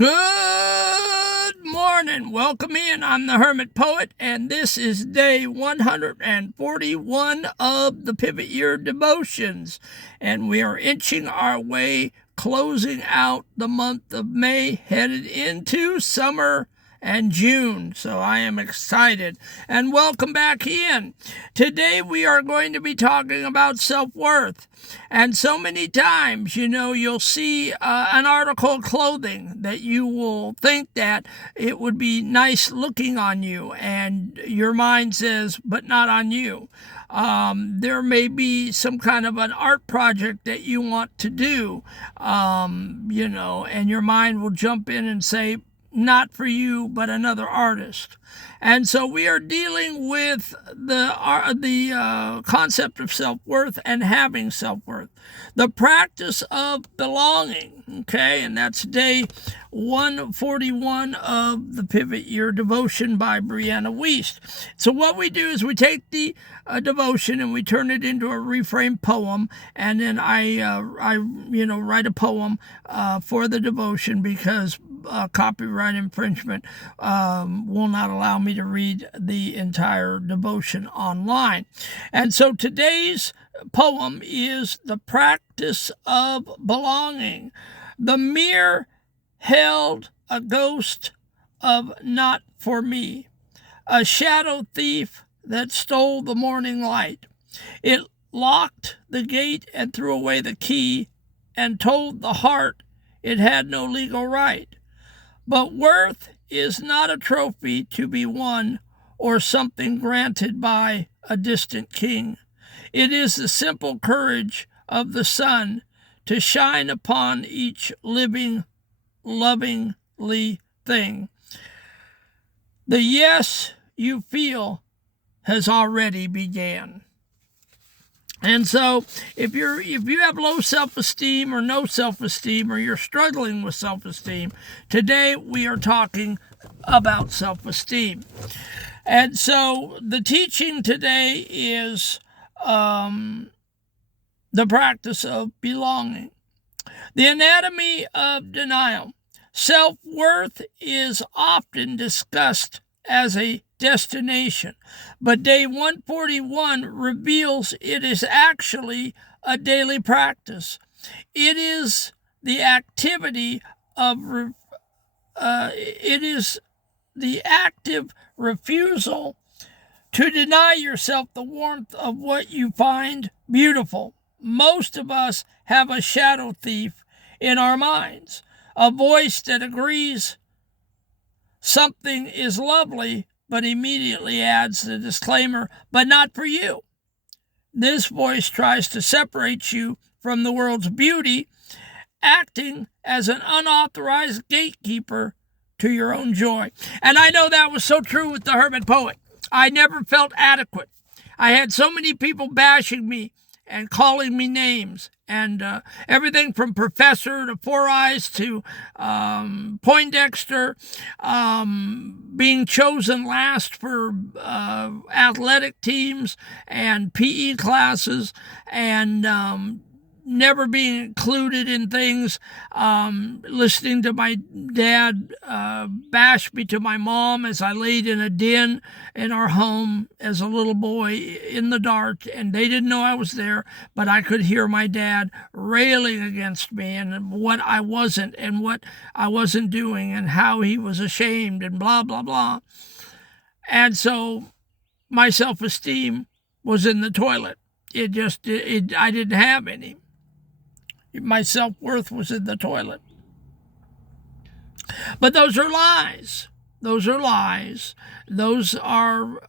Good morning. Welcome in. I'm the Hermit Poet, and this is day 141 of the Pivot Year Devotions. And we are inching our way, closing out the month of May, headed into summer and June. So I am excited. And welcome back in. Today we are going to be talking about self-worth. And so many times, you'll see an article of clothing that you will think that it would be nice looking on you, and your mind says, but not on you. There may be some kind of an art project that you want to do, and your mind will jump in and say, not for you, but another artist. And so we are dealing with the concept of self-worth and having self-worth. The practice of belonging, okay? And that's day 141 of the Pivot Year Devotion by Brianna Wiest. So what we do is we take the devotion and we turn it into a reframed poem, and then I write a poem for the devotion because copyright infringement will not allow me to read the entire devotion online. And so today's poem is The Practice of Belonging. The mirror held a ghost of not for me, a shadow thief that stole the morning light. It locked the gate and threw away the key and told the heart it had no legal right. But worth is not a trophy to be won or something granted by a distant king. It is the simple courage of the sun to shine upon each living, lovingly thing. The yes you feel has already began. And so if you have low self-esteem or no self-esteem, or you're struggling with self-esteem, today we are talking about self-esteem. And so the teaching today is the practice of belonging. The anatomy of denial. Self-worth is often discussed as a destination, but day 141 reveals it is actually a daily practice. It is the activity of it is the active refusal to deny yourself the warmth of what you find beautiful. Most of us have a shadow thief in our minds, a voice that agrees something is lovely, but immediately adds the disclaimer, but not for you. This voice tries to separate you from the world's beauty, acting as an unauthorized gatekeeper to your own joy. And I know that was so true with the Hermit Poet. I never felt adequate. I had so many people bashing me and calling me names, and everything from Professor to Four Eyes to Poindexter, being chosen last for athletic teams and PE classes, and never being included in things, listening to my dad bash me to my mom as I laid in a den in our home as a little boy in the dark, and they didn't know I was there, but I could hear my dad railing against me and what I wasn't doing and how he was ashamed and blah, blah, blah. And so my self-esteem was in the toilet. I didn't have any. My self-worth was in the toilet. But those are lies. Those are lies. Those are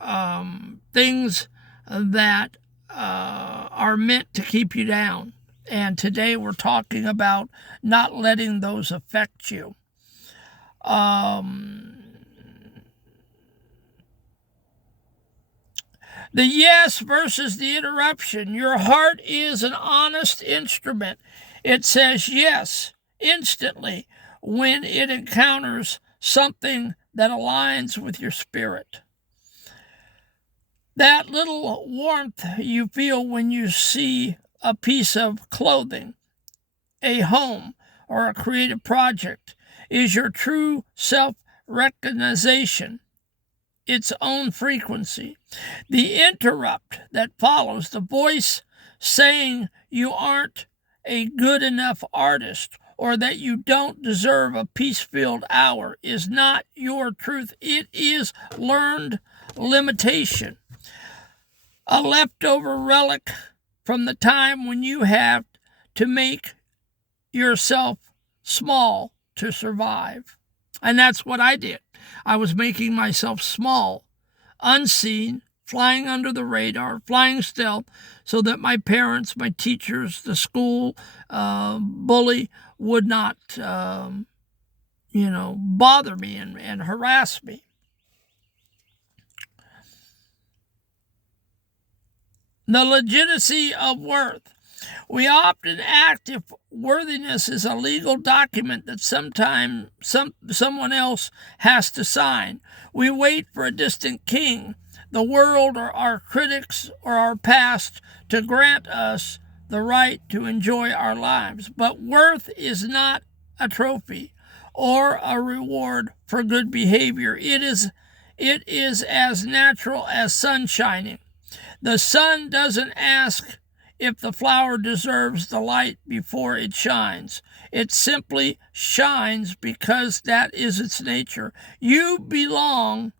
things that are meant to keep you down. And today we're talking about not letting those affect you. The yes versus the interruption. Your heart is an honest instrument. It says yes instantly when it encounters something that aligns with your spirit. That little warmth you feel when you see a piece of clothing, a home, or a creative project is your true self-recognition, its own frequency. The interrupt that follows, the voice saying you aren't a good enough artist or that you don't deserve a peace-filled hour, is not your truth. It is learned limitation, a leftover relic from the time when you have to make yourself small to survive. And that's what I did. I was making myself small, unseen, flying under the radar, flying stealth, so that my parents, my teachers, the school bully would not, bother me and harass me. The legitimacy of worth. We often act if worthiness is a legal document that someone else has to sign. We wait for a distant king, the world or our critics or our past, to grant us the right to enjoy our lives. But worth is not a trophy or a reward for good behavior. It is as natural as sun shining. The sun doesn't ask if the flower deserves the light before it shines. It simply shines because that is its nature. You belong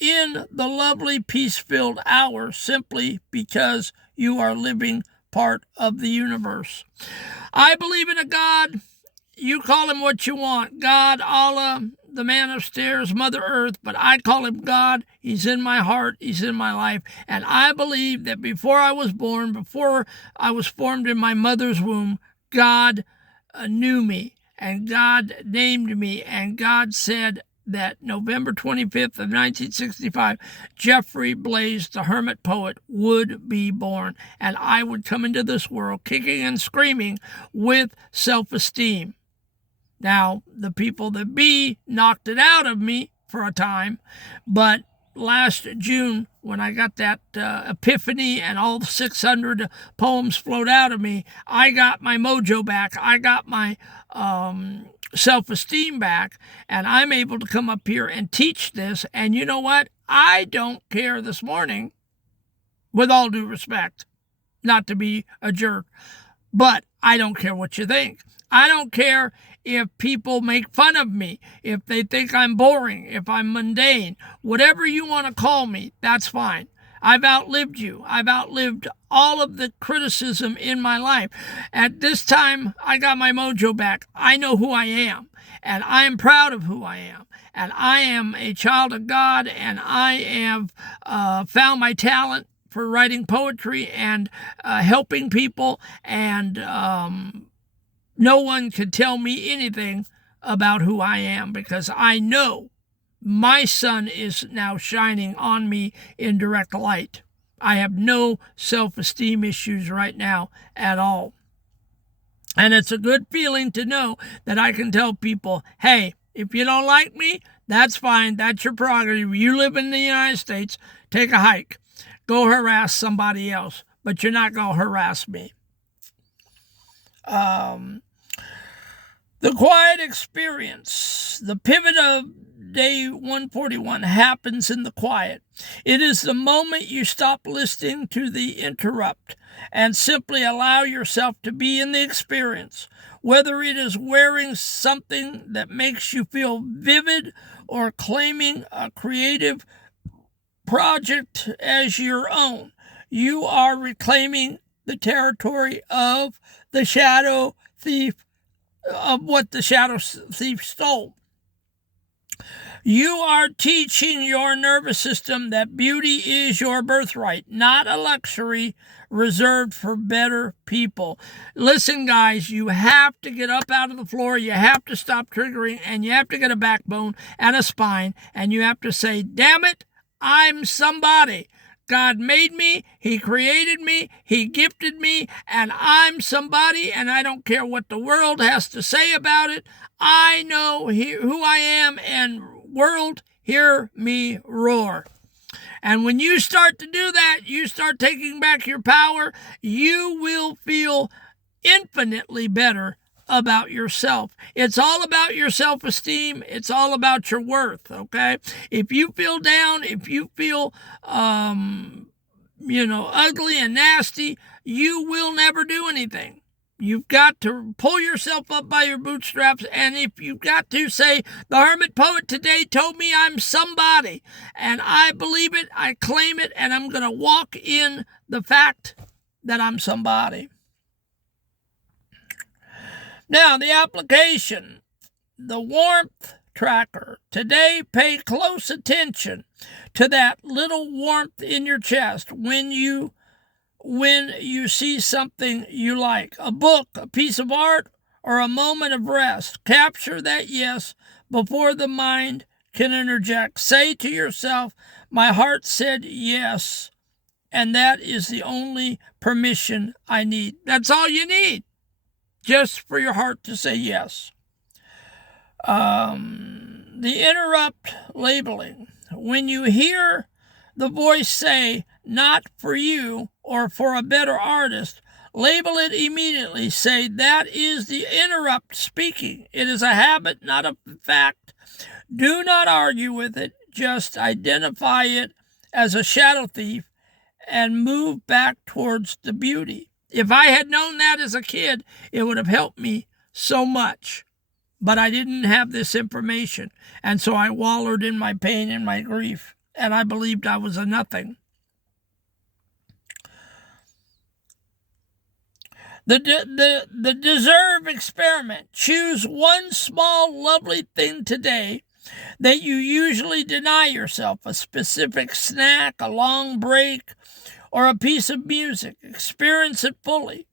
in the lovely peace-filled hour simply because you are living part of the universe. I believe in a God. You call him what you want. God, Allah, the man upstairs, Mother Earth, but I call him God. He's in my heart. He's in my life. And I believe that before I was born, before I was formed in my mother's womb, God knew me and God named me, and God said that November 25th of 1965, Jeffrey Blaze, the hermit poet, would be born, and I would come into this world kicking and screaming with self-esteem. Now, the people that be knocked it out of me for a time, but last June, when I got that epiphany and all 600 poems flowed out of me, I got my mojo back. I got my self-esteem back, and I'm able to come up here and teach this. And you know what? I don't care this morning, with all due respect, not to be a jerk, but I don't care what you think. I don't care if people make fun of me, if they think I'm boring, if I'm mundane, whatever you want to call me, that's fine. I've outlived you. I've outlived all of the criticism in my life. At this time, I got my mojo back. I know who I am, and I am proud of who I am. And I am a child of God, and I have found my talent for writing poetry and helping people, and no one can tell me anything about who I am, because I know my sun is now shining on me in direct light. I have no self-esteem issues right now at all. And it's a good feeling to know that I can tell people, hey, if you don't like me, that's fine. That's your prerogative. You live in the United States. Take a hike. Go harass somebody else. But you're not going to harass me. The quiet experience, the pivot of day 141 happens in the quiet. It is the moment you stop listening to the interrupt and simply allow yourself to be in the experience, whether it is wearing something that makes you feel vivid or claiming a creative project as your own. You are reclaiming the territory of the shadow thief, of what the shadow thief stole. You are teaching your nervous system that beauty is your birthright, not a luxury reserved for better people. Listen, guys, you have to get up out of the floor. You have to stop triggering, and you have to get a backbone and a spine, and you have to say, damn it, I'm somebody. God made me, He created me, He gifted me, and I'm somebody, and I don't care what the world has to say about it. I know who I am, and world, hear me roar. And when you start to do that, you start taking back your power, you will feel infinitely better about yourself. It's all about your self-esteem. It's all about your worth, okay? If you feel down, if you feel, ugly and nasty, you will never do anything. You've got to pull yourself up by your bootstraps, and if you've got to say, the Hermit Poet today told me I'm somebody, and I believe it, I claim it, and I'm going to walk in the fact that I'm somebody. Now, the application, the warmth tracker. Today, pay close attention to that little warmth in your chest when you see something you like, a book, a piece of art, or a moment of rest. Capture that yes before the mind can interject. Say to yourself, my heart said yes, and that is the only permission I need. That's all you need, just for your heart to say yes. The interrupt labeling. When you hear the voice say, not for you or for a better artist, label it immediately. Say, that is the interrupt speaking. It is a habit, not a fact. Do not argue with it. Just identify it as a shadow thief and move back towards the beauty. If I had known that as a kid, it would have helped me so much. But I didn't have this information, and so I wallowed in my pain and my grief, and I believed I was a nothing. The deserve experiment. Choose one small, lovely thing today that you usually deny yourself, a specific snack, a long break, or a piece of music. Experience it fully.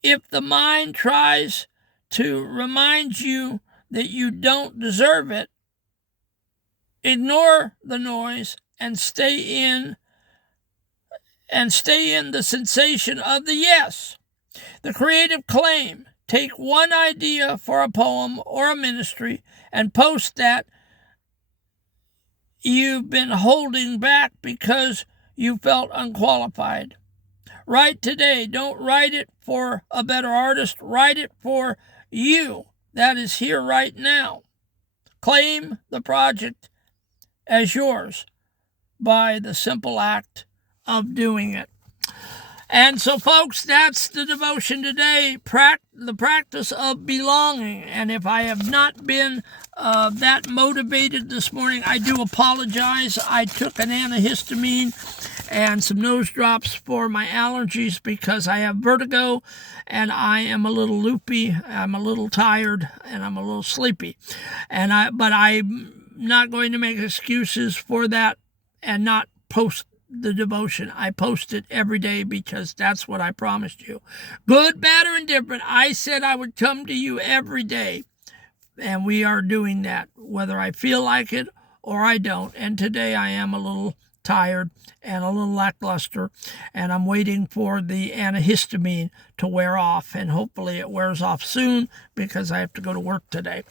If the mind tries to remind you that you don't deserve it, ignore the noise and stay in the sensation of the yes. The creative claim. Take one idea for a poem or a ministry and post that you've been holding back because you felt unqualified. Write today. Don't write it for a better artist. Write it for you. That is here right now. Claim the project as yours by the simple act of doing it. And so, folks, that's the devotion today, the practice of belonging. And if I have not been that motivated this morning, I do apologize. I took an antihistamine and some nose drops for my allergies because I have vertigo and I am a little loopy, I'm a little tired, and I'm a little sleepy. But I'm not going to make excuses for that and not post the devotion. I post it every day because that's what I promised you. Good, bad, or indifferent, I said I would come to you every day. And we are doing that, whether I feel like it or I don't. And today I am a little tired and a little lackluster, and I'm waiting for the antihistamine to wear off, and hopefully it wears off soon because I have to go to work today.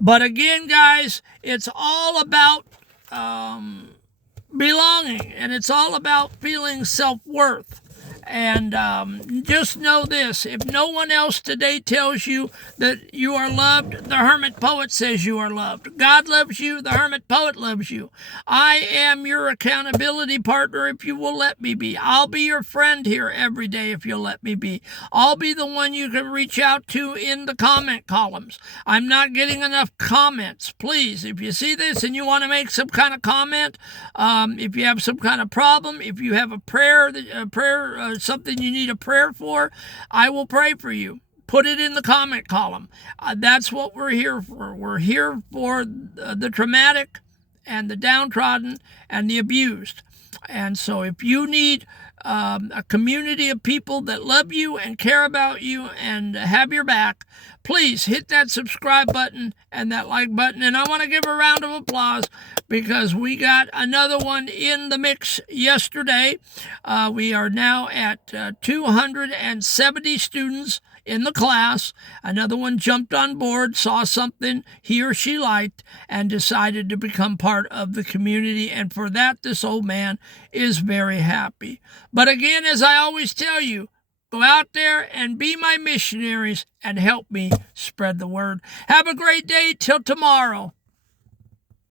But again, guys, it's all about belonging, and it's all about feeling self-worth. And just know this, if no one else today tells you that you are loved, the Hermit Poet says you are loved. God loves you, the Hermit Poet loves you. I am your accountability partner if you will let me be. I'll be your friend here every day if you'll let me be. I'll be the one you can reach out to in the comment columns. I'm not getting enough comments. Please, if you see this and you want to make some kind of comment, if you have some kind of problem, if you have a prayer, something you need a prayer for, I will pray for you. Put it in the comment column. That's what we're here for. We're here for the traumatic and the downtrodden and the abused. And so if you need a community of people that love you and care about you and have your back, please hit that subscribe button and that like button. And I want to give a round of applause because we got another one in the mix yesterday. We are now at 270 students in the class. Another one jumped on board, saw something he or she liked, and decided to become part of the community. And for that, this old man is very happy. But again, as I always tell you, Go out there and be my missionaries and help me spread the word. Have a great day till tomorrow.